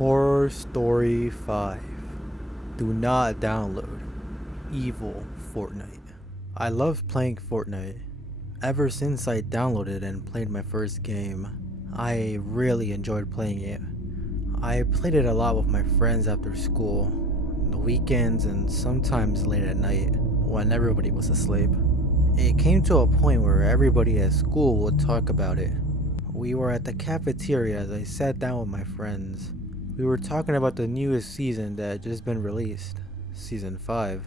Horror Story 5. Do not download. Evil Fortnite. I loved playing Fortnite. Ever since I downloaded and played my first game, I really enjoyed playing it. I played it a lot with my friends after school, the weekends, and sometimes late at night when everybody was asleep. It came to a point where everybody at school would talk about it. We were at the cafeteria as I sat down with my friends. We were talking about the newest season that had just been released, Season 5,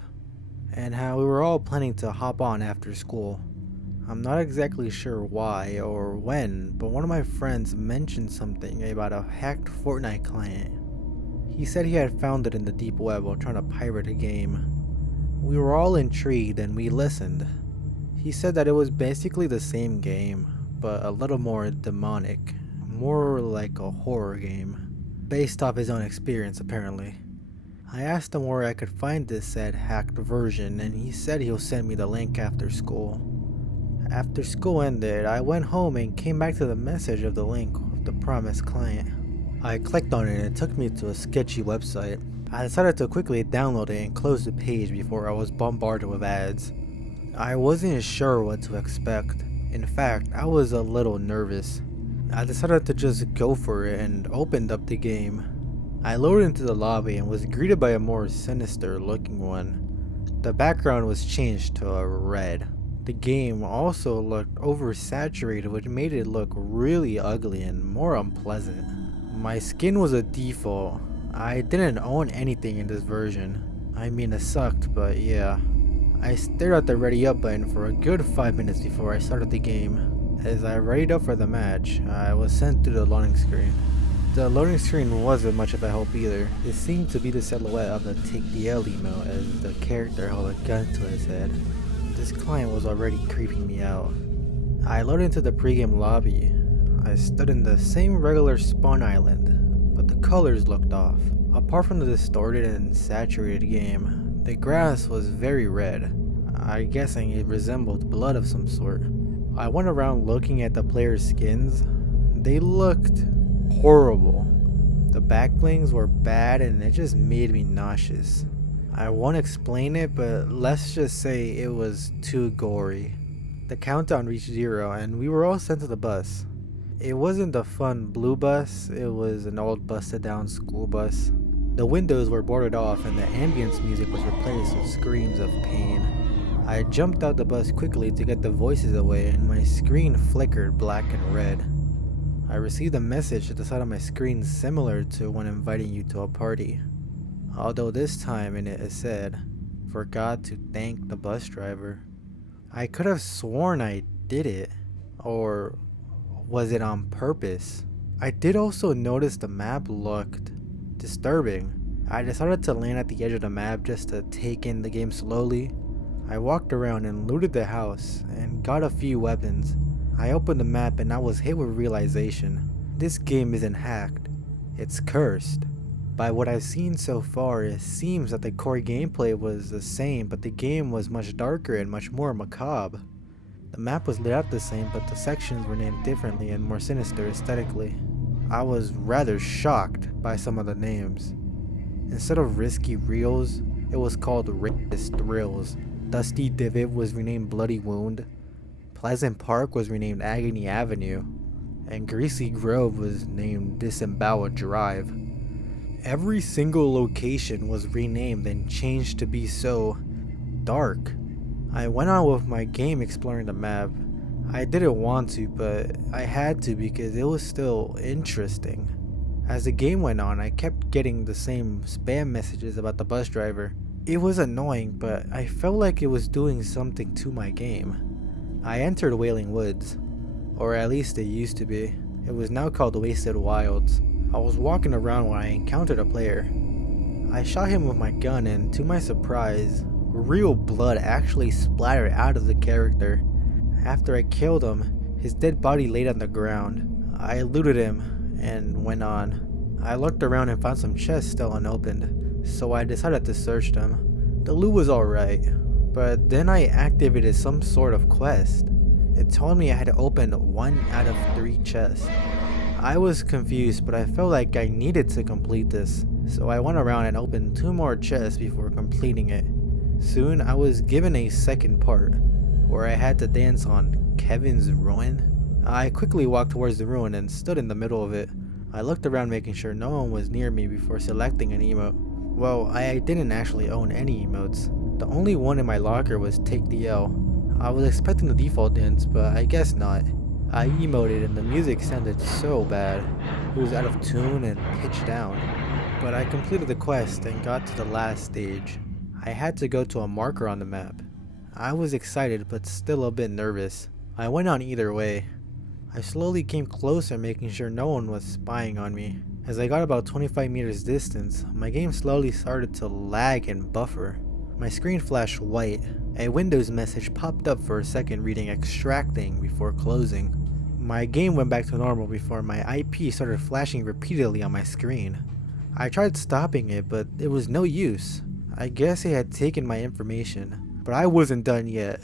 and how we were all planning to hop on after school. I'm not exactly sure why or when, but one of my friends mentioned something about a hacked Fortnite client. He said he had found it in the deep web while trying to pirate a game. We were all intrigued and we listened. He said that it was basically the same game, but a little more demonic, more like a horror game, based off his own experience apparently. I asked him where I could find this said hacked version, and he said he'll send me the link after school. After school ended, I went home and came back to the message of the link of the promised client. I clicked on it and it took me to a sketchy website. I decided to quickly download it and close the page before I was bombarded with ads. I wasn't sure what to expect. In fact, I was a little nervous. I decided to just go for it and opened up the game. I loaded into the lobby and was greeted by a more sinister looking one. The background was changed to a red. The game also looked oversaturated, which made it look really ugly and more unpleasant. My skin was a default. I didn't own anything in this version. I mean, it sucked, but yeah. I stared at the ready up button for a good 5 minutes before I started the game. As I readied up for the match, I was sent through the loading screen. The loading screen wasn't much of a help either. It seemed to be the silhouette of the Take the L emote as the character held a gun to his head. This client was already creeping me out. I loaded into the pregame lobby. I stood in the same regular spawn island, but the colors looked off. Apart from the distorted and saturated game, the grass was very red. I'm guessing it resembled blood of some sort. I went around looking at the players' skins. They looked horrible. The backblings were bad and it just made me nauseous. I won't explain it, but let's just say it was too gory. The countdown reached 0 and we were all sent to the bus. It wasn't a fun blue bus, it was an old busted down school bus. The windows were boarded off and the ambience music was replaced with screams of pain. I jumped out the bus quickly to get the voices away and my screen flickered black and red. I received a message at the side of my screen similar to one inviting you to a party. Although this time in it said, "Forgot to thank the bus driver." I could have sworn I did it. Or was it on purpose? I did also notice the map looked disturbing. I decided to land at the edge of the map just to take in the game slowly. I walked around and looted the house and got a few weapons. I opened the map and I was hit with realization. This game isn't hacked, it's cursed. By what I've seen so far, it seems that the core gameplay was the same, but the game was much darker and much more macabre. The map was laid out the same, but the sections were named differently and more sinister aesthetically. I was rather shocked by some of the names. Instead of Risky Reels, it was called Rapist Thrills. Dusty Divot was renamed Bloody Wound. Pleasant Park was renamed Agony Avenue. And Greasy Grove was named Disemboweled Drive. Every single location was renamed and changed to be so dark. I went on with my game exploring the map. I didn't want to, but I had to because it was still interesting. As the game went on, I kept getting the same spam messages about the bus driver. It was annoying, but I felt like it was doing something to my game. I entered Wailing Woods, or at least it used to be. It was now called Wasted Wilds. I was walking around when I encountered a player. I shot him with my gun and to my surprise, real blood actually splattered out of the character. After I killed him, his dead body laid on the ground. I looted him and went on. I looked around and found some chests still unopened, so I decided to search them. The loot was alright, but then I activated some sort of quest. It told me I had opened 1 out of 3 chests. I was confused, but I felt like I needed to complete this, so I went around and opened 2 more chests before completing it. Soon I was given a second part, where I had to dance on Kevin's ruin. I quickly walked towards the ruin and stood in the middle of it. I looked around making sure no one was near me before selecting an emote. Well, I didn't actually own any emotes. The only one in my locker was Take the L. I was expecting the default dance, but I guess not. I emoted and the music sounded so bad. It was out of tune and pitched down. But I completed the quest and got to the last stage. I had to go to a marker on the map. I was excited but still a bit nervous. I went on either way. I slowly came closer, making sure no one was spying on me. As I got about 25 meters distance, my game slowly started to lag and buffer. My screen flashed white. A Windows message popped up for a second reading extracting before closing. My game went back to normal before my IP started flashing repeatedly on my screen. I tried stopping it, but it was no use. I guess it had taken my information, but I wasn't done yet.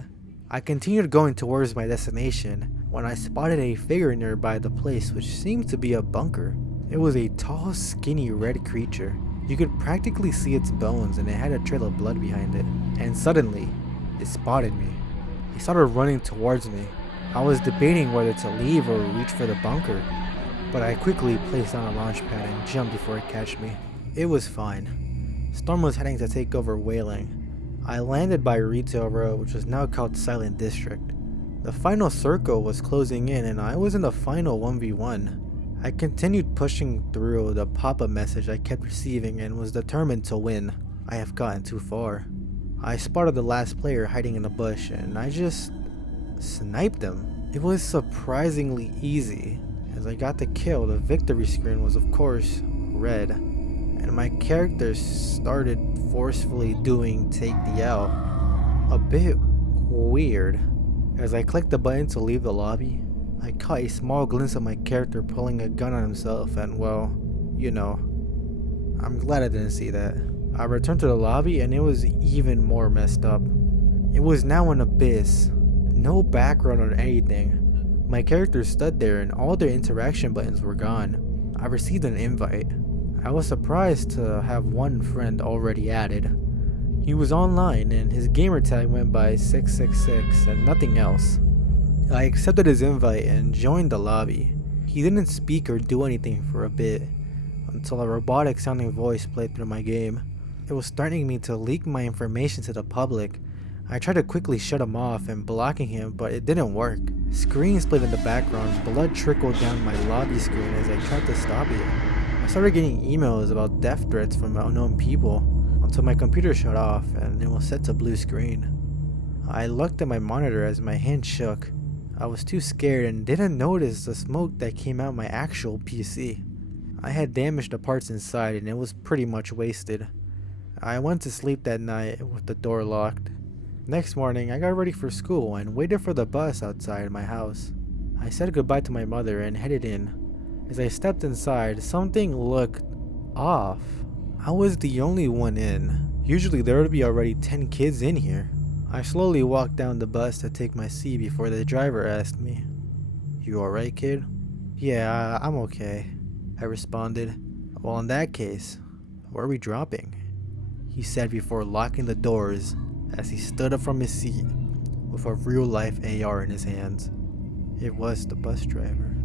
I continued going towards my destination when I spotted a figure nearby the place, which seemed to be a bunker. It was a tall, skinny red creature. You could practically see its bones and it had a trail of blood behind it. And suddenly, it spotted me. It started running towards me. I was debating whether to leave or reach for the bunker, but I quickly placed down a launch pad and jumped before it catched me. It was fine. Storm was heading to take over Whaling. I landed by Retail Road, which was now called Silent District. The final circle was closing in and I was in the final 1v1. I continued pushing through the pop-up message I kept receiving and was determined to win. I have gotten too far. I spotted the last player hiding in a bush and I just sniped him. It was surprisingly easy. As I got the kill, the victory screen was of course red, and my character started forcefully doing Take the L. A bit weird. As I clicked the button to leave the lobby, I caught a small glimpse of my character pulling a gun on himself and, well, you know, I'm glad I didn't see that. I returned to the lobby and it was even more messed up. It was now an abyss. No background or anything. My character stood there and all their interaction buttons were gone. I received an invite. I was surprised to have one friend already added. He was online and his gamer tag went by 666 and nothing else. I accepted his invite and joined the lobby. He didn't speak or do anything for a bit, until a robotic sounding voice played through my game. It was threatening me to leak my information to the public. I tried to quickly shut him off and blocking him, but it didn't work. Screens played in the background, blood trickled down my lobby screen as I tried to stop it. I started getting emails about death threats from unknown people, until my computer shut off and it was set to blue screen. I looked at my monitor as my hand shook. I was too scared and didn't notice the smoke that came out my actual PC. I had damaged the parts inside and it was pretty much wasted. I went to sleep that night with the door locked. Next morning, I got ready for school and waited for the bus outside my house. I said goodbye to my mother and headed in. As I stepped inside, something looked off. I was the only one in. Usually there would be already 10 kids in here. I slowly walked down the bus to take my seat before the driver asked me, "You alright, kid?" "Yeah, I'm okay," I responded. "Well, in that case, where are we dropping?" he said before locking the doors as he stood up from his seat with a real-life AR in his hands. It was the bus driver.